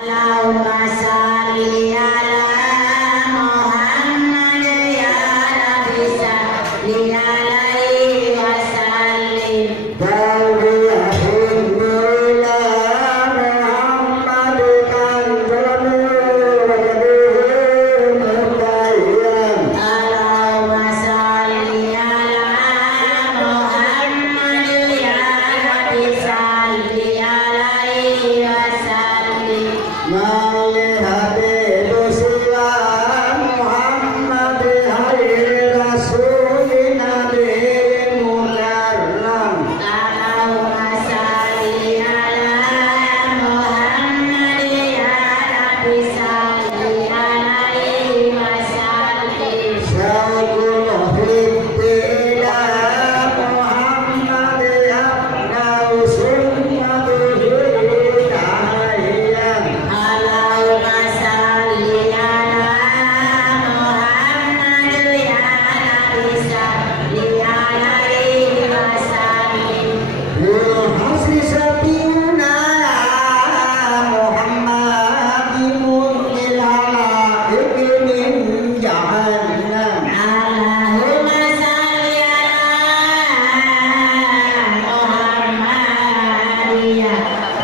Allahumma salli ala Muhammad ya Rabbi salli alaihi wa sallim. Allahumma salli ala Muhammad ya Rabbi salli alaihi wa sallim. Allahumma salli ala Muhammad ya Rabbi salli alaihi wa sallim. Allahumma salli ala Muhammad ya Rabbi salli alaihi wa sallim. Allahumma salli ala Muhammad ya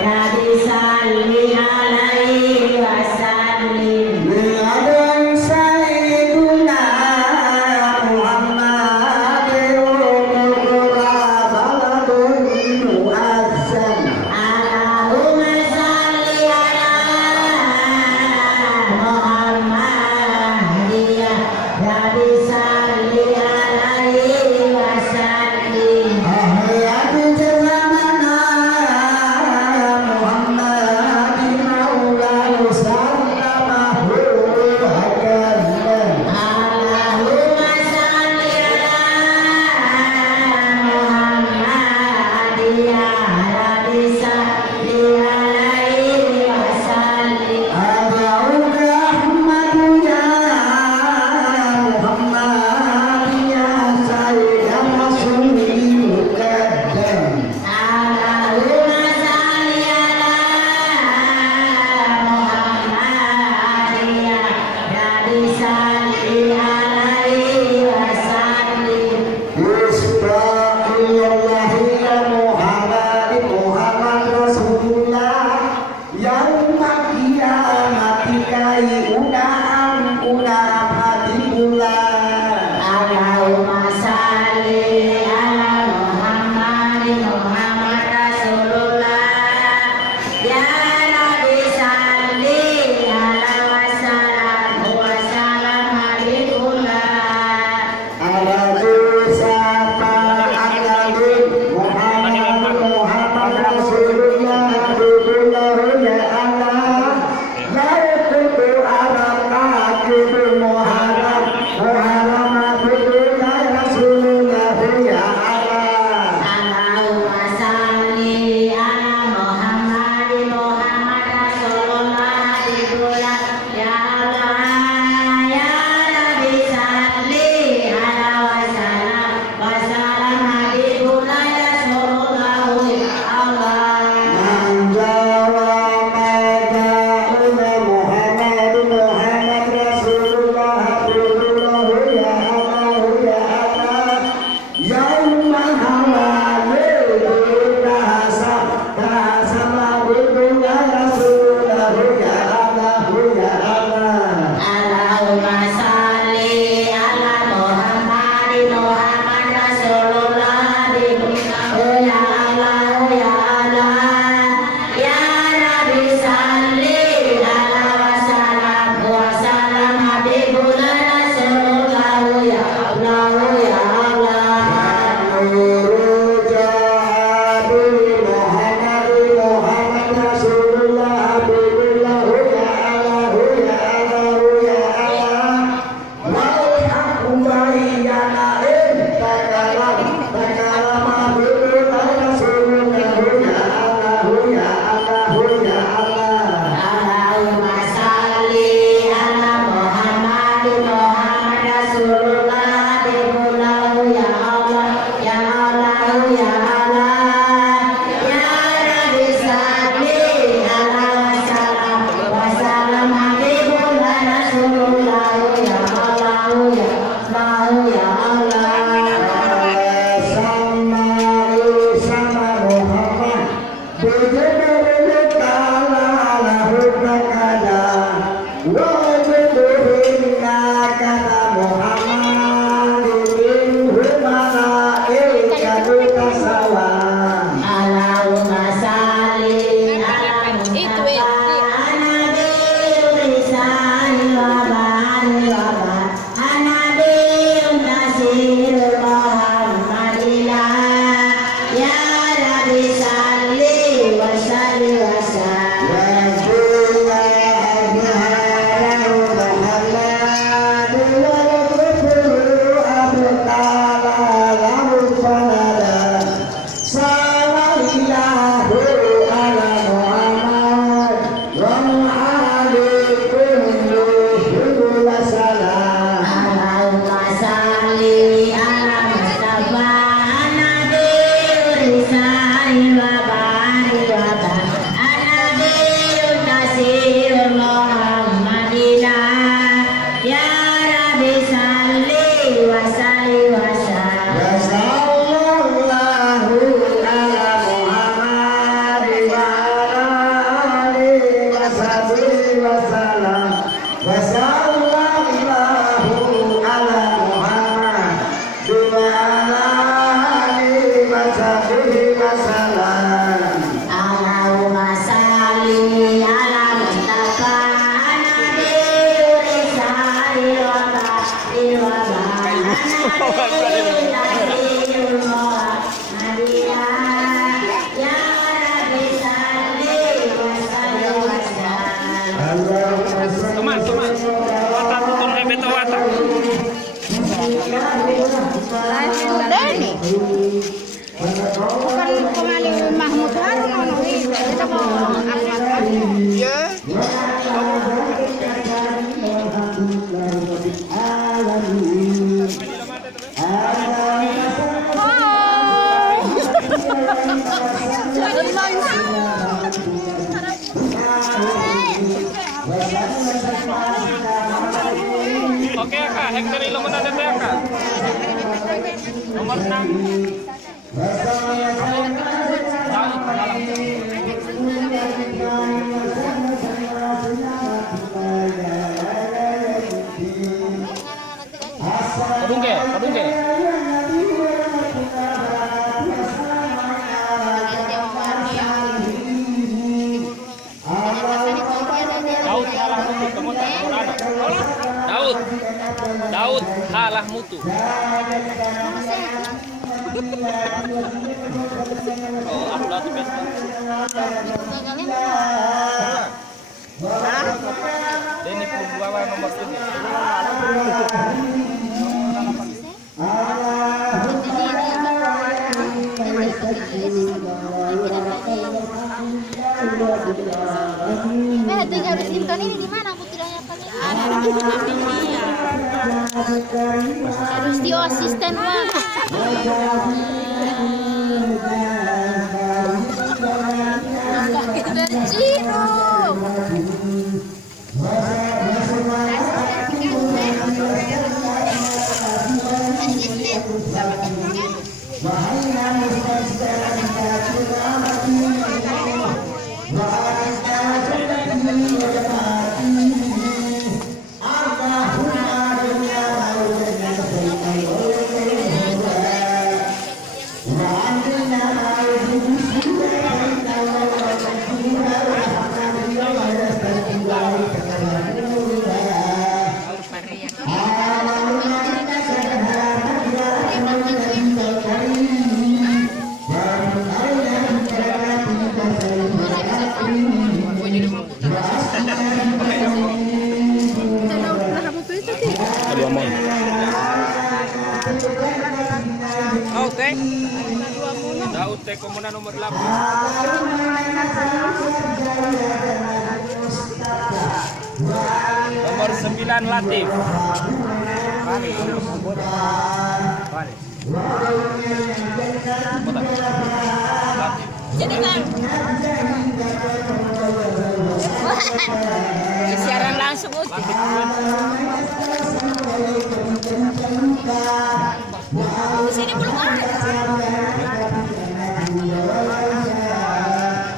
Rabbi salli alaihi wa sallim. Allahumma salli ala Muhammad ya Rabbi salli alaihi wa sallim. Allahumma salli ala Muhammad ya Rabbi salli alaihi wa sallim. Allahumma salli ala Muhammad ya Rabbi salli alaihi wa sallim. Allahumma salli ala Muhammad Rasulullah ya Rabbi salli ala wa salam habibullah. Allah wasallam. Wa sallallahu ala Muhammad wa ala alihi wa sahbihi wasallam. Allahumma salli ala Mustafa Nabi Risali wa Ba'il wa Ba'il Nabiullah Nabiya ya Rabbi salli wa sallim wa sallam. Allahumma salli Teman, watak tutur beto watak. Deni. Bukan kemali Mahmud Harun ono iki. Kita mau Ahmad. Iya. Oke Kak, hektar ilo mana ada Kak? Nomor 6. Padungge. Daud halah mutu. Oh, aku latih pesta. Ini pembawa nomor 7. Harus Inton ini di mana? Aku tidak nyapa nih. Harus di asisten mah. Berciro. Oke. Daud T Komuna nomor 8. Nomor 9 Latif. Jadi kan siaran langsung di sini belum ada.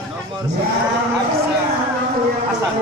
Nomor 10 Hasan.